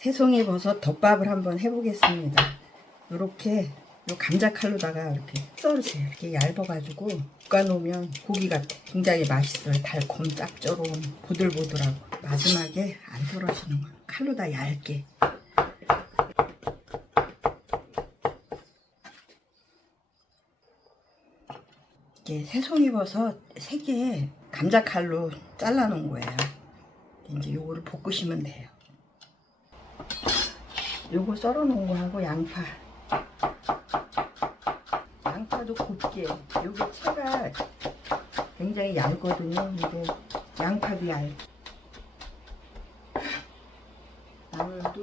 새송이 버섯 덮밥을 한번 해보겠습니다. 이렇게 요 감자 칼로다가 이렇게 썰으세요. 이렇게 얇아가지고 볶아놓으면 고기 같아. 굉장히 맛있어요. 달콤, 짭조름, 보들보들하고. 마지막에 안 썰어지는 거. 칼로다 얇게. 이게 새송이 버섯 세 개에 감자 칼로 잘라놓은 거예요. 이제 요거를 볶으시면 돼요. 요거 썰어 놓은 거하고 양파. 양파도 곱게. 요게 채가 굉장히 얇거든요. 이게 양파도 얇. 마늘도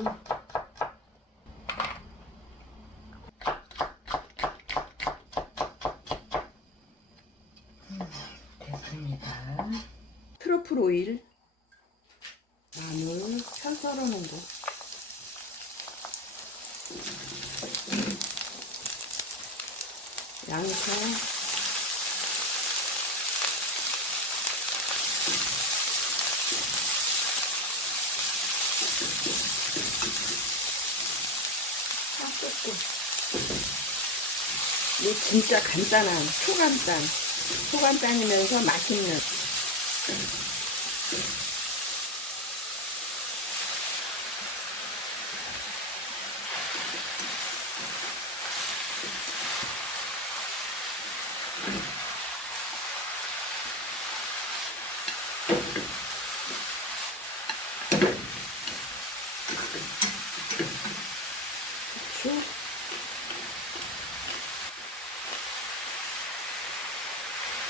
음, 됐습니다. 트러플 오일, 마늘, 펴 썰어 놓은 거. 양파, 싹 이게 진짜 간단한 초간단. 초간단이면서 맛있는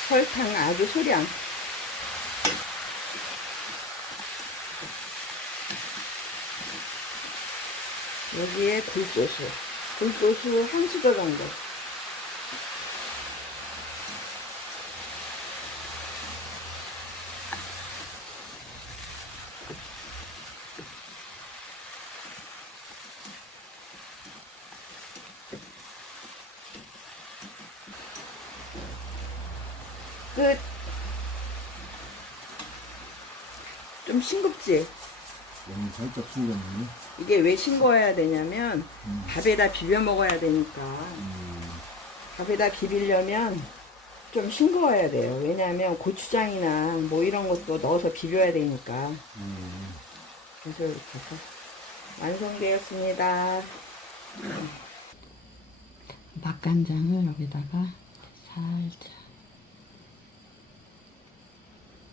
설탕 아주 소량. 여기에 굴소스 굴소스 한 수저 정도 끝. 좀 싱겁지? 너무 살짝 싱겁네. 이게 왜 싱거워야 되냐면 음. 밥에다 비벼 먹어야 되니까 음, 밥에다 비비려면 좀 싱거워야 돼요. 왜냐하면 고추장이나 뭐 이런 것도 넣어서 비벼야 되니까. 음. 그래서 이렇게 해서 완성되었습니다. 맛간장을 여기다가 살짝